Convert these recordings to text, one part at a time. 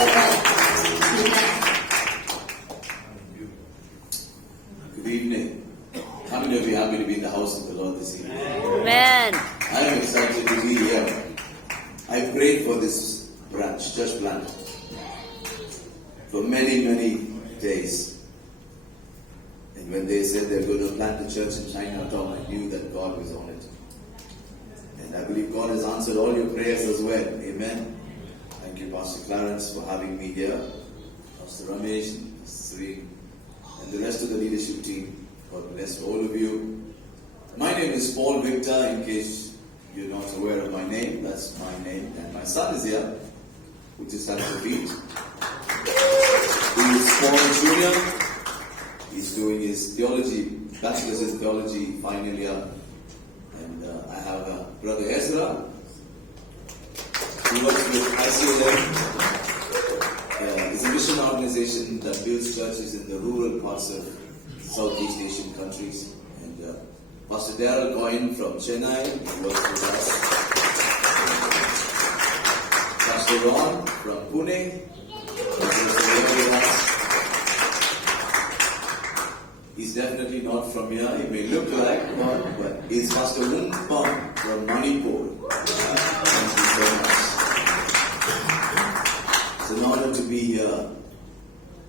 Good evening. How many of you are happy to be in the house of the Lord this evening? Amen. I am excited to be here. I prayed for this branch, church plant, for many, many days. And when they said they're going to plant a church in Chinatown, I knew that God was on it. And I believe God has answered all your prayers as well. Amen. Thank you, Pastor Clarence, for having me here. Pastor Ramesh, Pastor Sri, and the rest of the leadership team. God bless all of you. My name is Paul Victor, in case you're not aware of my name. That's my name. And my son is here, which is at the feet. He is Paul Jr. He's doing his theology, bachelor's in theology, final year. And I have Brother Ezra. He works with ICLM. It's a mission organization that builds churches in the rural parts of Southeast Asian countries. And Pastor Darrell Coyne from Chennai, he works with us. Pastor Ron from Pune, he works with us. He's definitely not from here. He may look like one, but he's Pastor Woon Pong from Manipur. Thank you so much. It's an honor to be here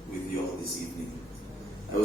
with you all this evening.